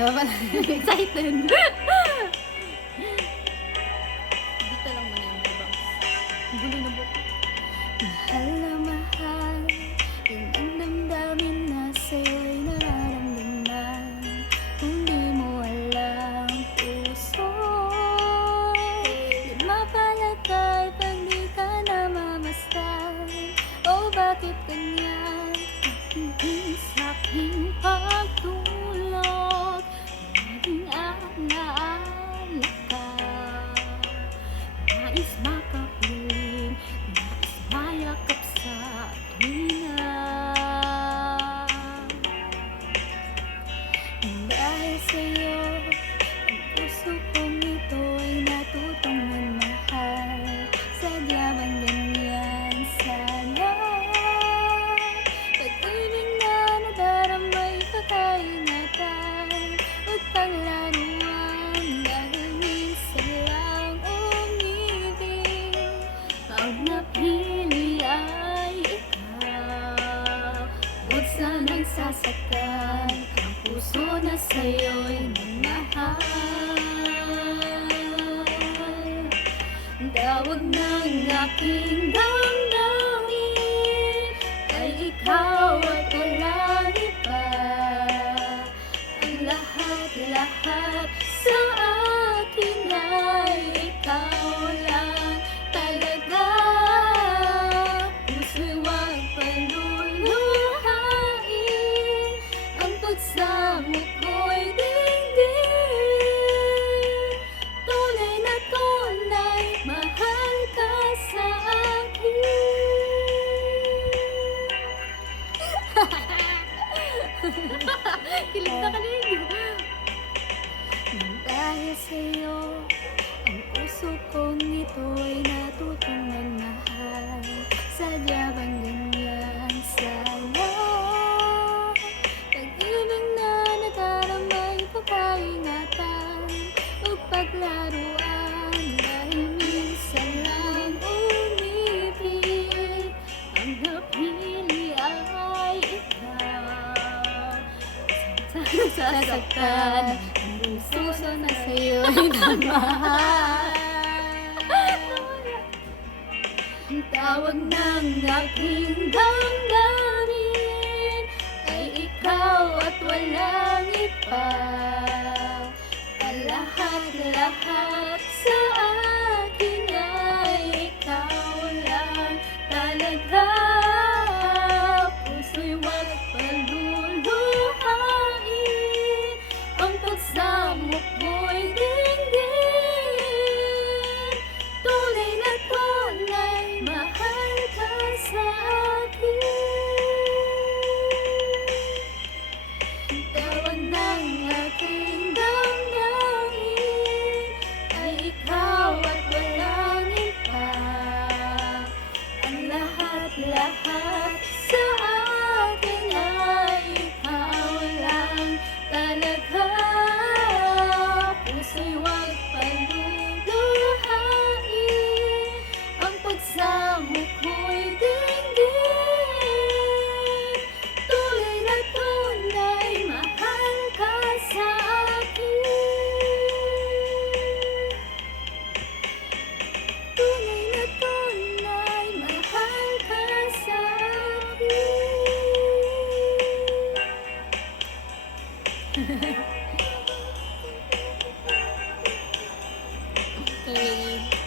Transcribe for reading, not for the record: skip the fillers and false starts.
Excited. Dito lang muna yung ibang. Gulo na buka. Mahal na mahal, yun ang damdamin na sa'yo'y nararamdaman. Kung di mo alam, puso di mapalagay pag di ka namamasdan. O bakit ganyan? Hindi sa'king pagtulog, laging alaala ka. Nais makapiling, nais mayakap sa tuwina. Dahil sa'yo, ang puso kong ito ay natutong magmahal. Sadya bang ganyan sana? Pag-ibig na nadaramay pagkaingatan, huwag paglaruan dahil minsan lang umibig. Ang napili ay ikaw, huwag sanang sasaktan ang puso na sa'yo'y nagmahal. Tawag ng aking damdamin ay ikaw at walang iba. Ang lahat-lahat sa akin ay ikaw lang talaga. Puso'y huwag paluluhain, ang pagsamo ko'y dinggin. Tunay na tunay, mahal ka sa akin. Kilig na kilig. Dahil sa'yo, ang puso kong ito'y natutong magmahal. Sadya bang ganyan sana? Pag-ibig na nadaramay pagkaingatan, huwag paglaruan dahil minsan lang umibig. Ang napili ay ikaw. Sasaktan ang puso na sa'yo'y nagmahal. Ang tawag ng aking damdamin ay ikaw at walang iba. Ang lahat-lahat sa akin ay ikaw lang talaga. Puso'y huwag paluluhain, ang pagsamo ko'y dinggin. Tunay na tunay, mahal ka sa akin. Tawag ng aking damdamin ay ikaw at walang iba. Ang lahat-lahat sa akin ay ikaw lang talaga. Puso'y huwag paluluhain, ang pagsamo ko'y dinggin. Tunay na tunay, mahal ka sa akin. Tunay na tunay, mahal ka sa akin. Okay.